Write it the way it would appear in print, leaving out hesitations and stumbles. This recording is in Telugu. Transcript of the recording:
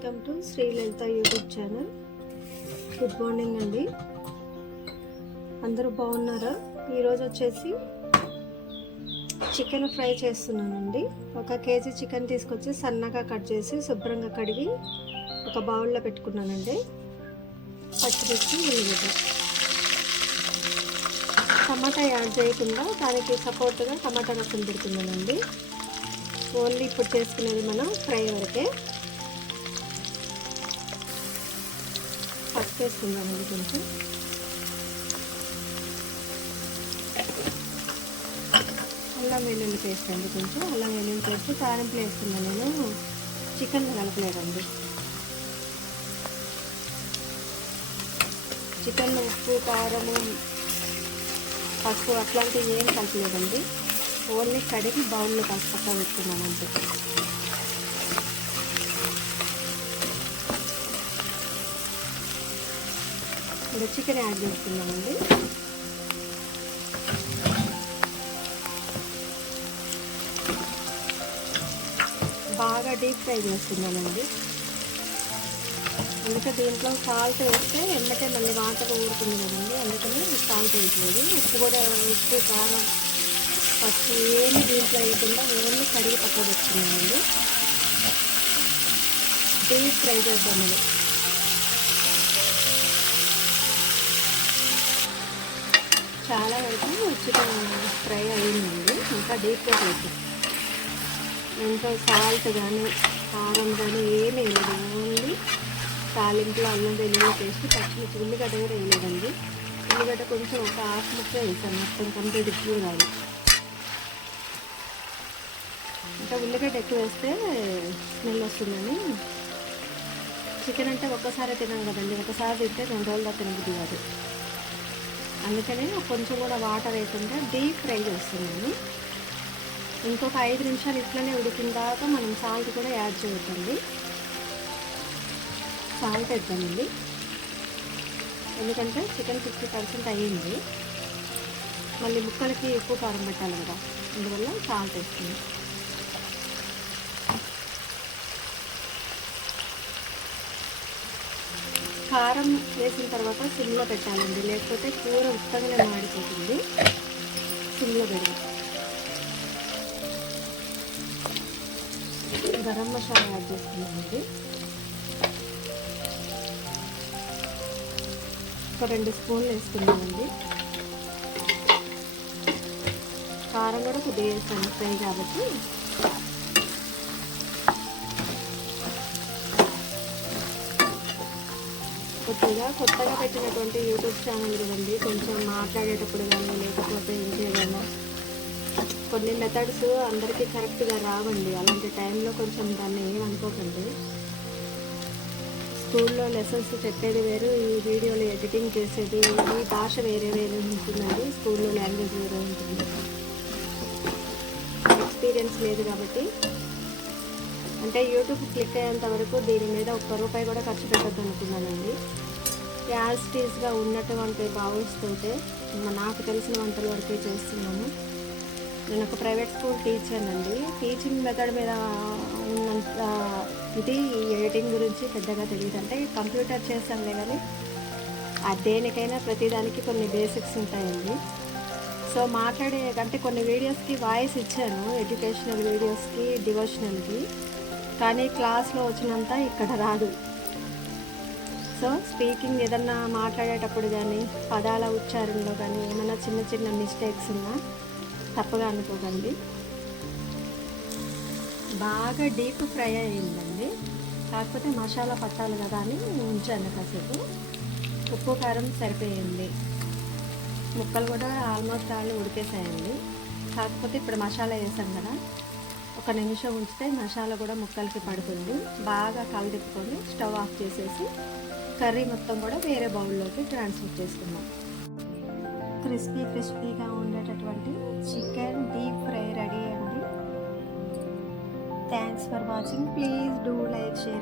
Welcome to Shri Lalitha YouTube channel. Good morning అండి, అందరూ బాగున్నారా? ఈరోజు వచ్చేసి చికెన్ ఫ్రై చేస్తున్నానండి. 1 కేజీ చికెన్ తీసుకొచ్చి సన్నగా కట్ చేసి శుభ్రంగా కడిగి ఒక బౌల్లో పెట్టుకున్నానండి. పచ్చిమిర్చి, ఉల్లిగడ్డ, టమాటా యాడ్ చేయకుండా దానికి సపోర్ట్గా టమాటా రసం పెడుతున్నానండి. ఓన్లీ ఇప్పుడు చేసుకునేది మనం ఫ్రై వరకే. పసుపు వేసుకుందామండి, కొంచెం అల్లం వెల్లుల్లి పేస్ట్ అండి, కొంచెం అల్లం వెల్లుల్లి పేస్ట్ తాలింపులు వేస్తున్నాను. నేను చికెన్ కలపలేదండి. చికెన్ ఉప్పు, కారము, పసుపు అట్లాంటివి ఏం కలపలేదండి. ఓన్లీ కడిగి బౌల్లో కాస్త పక్క పెట్టుకున్నాను అంతే. ఇప్పుడు చికెన్ యాడ్ చేస్తున్నామండి. బాగా డీప్ ఫ్రై చేస్తున్నానండి. అందుకే దీంట్లో సాల్ట్ వేస్తే వెంటనే మళ్ళీ వాటర్ ఊరుతుంది కదండి, అందుకని సాల్ట్ వేయట్లేదు. ఉప్పు కూడా, ఉప్పు, కారం, పసుపు ఏమి దీంట్లో వేయకుండా ఓన్లీ కడిగి పక్క పెట్టుకున్నామండి. డీప్ ఫ్రై చేద్దామని. చాలా వరకు చికెన్ ఫ్రై అయ్యిందండి, ఇంకా డీప్గా చేద్దాం. ఇంకా సాల్ట్ కానీ కారం కానీ ఏమీ వేయలేదు. ఓన్లీ తాలింపులో అల్లం వెల్లుల్లి పేస్ట్, పచ్చిమిర్చి, ఉల్లిగడ్డ కూడా వేయలేదండి. ఉల్లిగడ్డ కొంచెం ఒక హాఫ్ ముక్క వేసాను, మొత్తం కంప్లీట్ ఇప్పుడు కాదు. ఇంకా ఉల్లిగడ్డ ఎక్కువ వేస్తే స్మెల్ వస్తుందని. చికెన్ అంటే ఒక్కసారి తినాం కదండి, ఒకసారి తింటే 2 రోజుల దాకా తినబుద్ధి కాదు. అందుకనే కొంచెం కూడా వాటర్ వేయకుండా డీప్ ఫ్రై చేస్తున్నాను. ఇంకొక 5 నిమిషాలు ఇట్లనే ఉడికిన దాకా మనం సాల్ట్ కూడా యాడ్ చేయొద్దండి. సాల్ట్ వేద్దామండి, ఎందుకంటే చికెన్ 50% అయ్యింది. మళ్ళీ ముక్కలకి ఎక్కువ కారం పెట్టాలి కదా, అందువల్ల సాల్ట్ వేస్తుంది. కారం వేసిన తర్వాత సిమ్లో పెట్టాలండి, లేకపోతే కూర ఉత్తగానే మాడిపోతుంది. సిమ్లో పెడదాం. గరం మసాలా యాడ్ చేస్తున్నామండి. ఒక 2 స్పూన్లు వేసుకున్నామండి. కారం కూడా కొద్దిగా వేసాను ఫ్రై కాబట్టి. కొత్తగా పెట్టినటువంటి యూట్యూబ్ ఛానల్ కదండి, కొంచెం మాట్లాడేటప్పుడు కానీ లేకపోతే ఇంకేదైనా కొన్ని మెథడ్స్ అందరికీ కరెక్ట్గా రావండి. అలాంటి టైంలో కొంచెం దాన్ని ఏమనుకోకండి. స్కూల్లో లెసన్స్ చెప్పేది వేరు, ఈ వీడియోలో ఎడిటింగ్ చేసేది, ఈ భాష వేరే వేరే ఉంటుందండి. స్కూల్లో లాంగ్వేజ్ వేరే ఉంటుంది. ఎక్స్పీరియన్స్ లేదు కాబట్టి, అంటే యూట్యూబ్ క్లిక్ అయ్యేంత వరకు దీని మీద ₹1 కూడా ఖర్చు పెట్టద్దు అనుకున్నానండి. యాస్టీస్గా ఉన్నటువంటి బౌల్స్ తోటే నాకు తెలిసిన వంటల వరకే చేస్తున్నాను. నేను ఒక ప్రైవేట్ స్కూల్ టీచర్నండి. టీచింగ్ మెథడ్ మీద ఉన్నంత ఇది ఈ ఎడిటింగ్ గురించి పెద్దగా తెలియదు. అంటే కంప్యూటర్ చేస్తానులే కానీ దేనికైనా ప్రతిదానికి కొన్ని బేసిక్స్ ఉంటాయండి. సో మాట్లాడే అంటే కొన్ని వీడియోస్కి వాయిస్ ఇచ్చాను, ఎడ్యుకేషనల్ వీడియోస్కి, డివోషనల్కి, కానీ క్లాస్లో వచ్చినంత ఇక్కడ రాదు. సో స్పీకింగ్ ఏదన్నా మాట్లాడేటప్పుడు కానీ పదాల ఉచ్చారణలో కానీ ఏమైనా చిన్న చిన్న మిస్టేక్స్ ఉన్నా తప్పుగా అనుకోకండి. బాగా డీప్ ఫ్రై అయ్యిందండి, కాకపోతే మసాలా పట్టాలి కదా అని ఉంచాను కాసేపు. ఉప్పు కారం సరిపోయింది. ముక్కలు కూడా ఆల్మోస్ట్ ఆల్ ఉడికేసాయండి. కాకపోతే ఇప్పుడు మసాలా వేసాం కదా, 1 నిమిషం ఉంచితే మసాలా కూడా ముక్కలకి పడుతుంది. బాగా కలిదిప్పుకొని స్టవ్ ఆఫ్ చేసేసి కర్రీ మొత్తం కూడా వేరే బౌల్లోకి ట్రాన్స్ఫర్ చేసుకుందాం. క్రిస్పీగా ఉండేటటువంటి చికెన్ డీప్ ఫ్రై రెడీ అండి. Thanks for watching. Please do like, share.